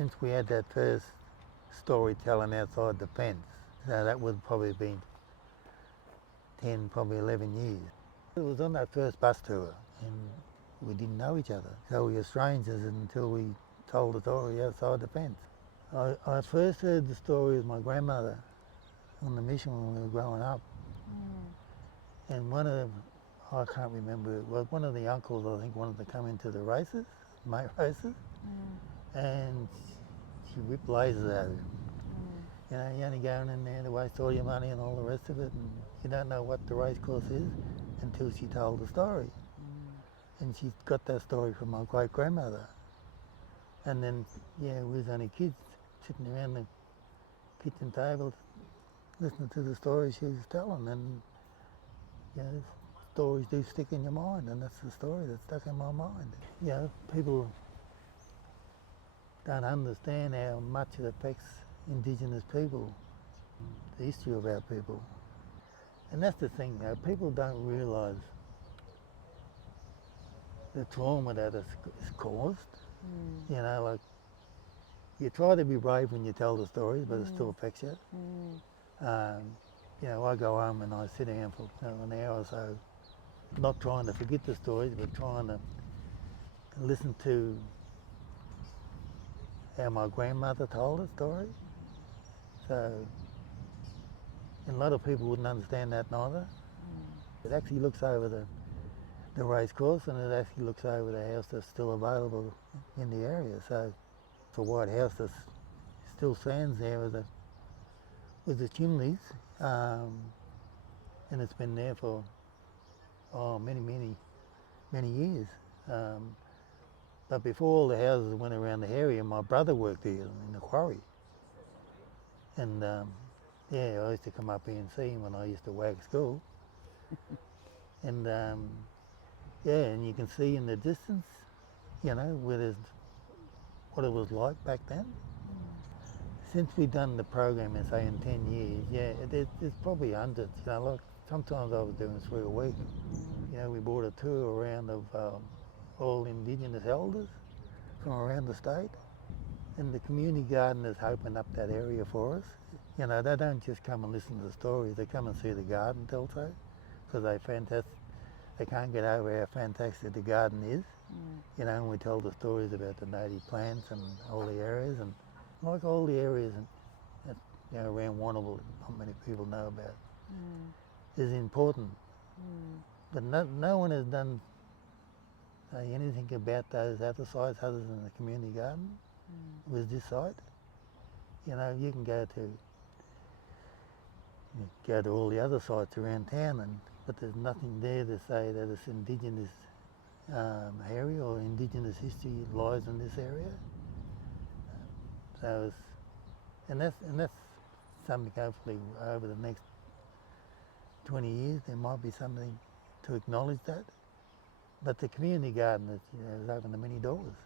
since we had that first storytelling outside the fence, so that would probably been 10, probably 11 years. It was on that first bus tour and we didn't know each other. So we were strangers until we told the story outside the fence. I first heard the story of my grandmother on the mission when we were growing up. And I can't remember, it was one of the uncles I think wanted to come into the races, mate races, and she whipped lasers at him. You know, you're only going in there to waste all your money and all the rest of it, and you don't know what the race course is until she told the story. And she got that story from my great grandmother. And then, yeah, we was only kids sitting around the kitchen table listening to the stories she was telling, and you know, stories do stick in your mind, and that's the story that stuck in my mind. You know, people don't understand how much it affects Indigenous people, the history of our people. And that's the thing, though, people don't realise the trauma that it's caused. You know, like, you try to be brave when you tell the stories, but it still affects you. You know, I go home and I sit down for an hour or so, not trying to forget the stories, but trying to listen to how my grandmother told the story. So, and a lot of people wouldn't understand that neither. It actually looks over the race course, and it actually looks over the house that's still available in the area. So it's a white house that still stands there with the chimneys, and it's been there for many years. But before all the houses went around the area, my brother worked here in the quarry. And yeah, I used to come up here and see him when I used to work at school. And yeah, and you can see in the distance, you know, what it was like back then. Since we've done the program, say in 10 years, yeah, there's probably hundreds. You know, like sometimes I was doing 3 a week. You know, we brought a tour around of all Indigenous elders from around the state, and the community garden has opened up that area for us. You know, they don't just come and listen to the stories; they come and see the garden also, because they're fantastic. They can't get over how fantastic the garden is. You know, and we tell the stories about the native plants and all the areas, and like all the areas that, you know, around Warrnambool that not many people know about, is important. But no one has done anything about those other sites other than the community garden. With this site, you know, you can go to all the other sites around town, but there's nothing there to say that it's Indigenous area or Indigenous history lies in this area. So that's something. Hopefully, over the next 20 years, there might be something to acknowledge that. But the community garden has opened many doors.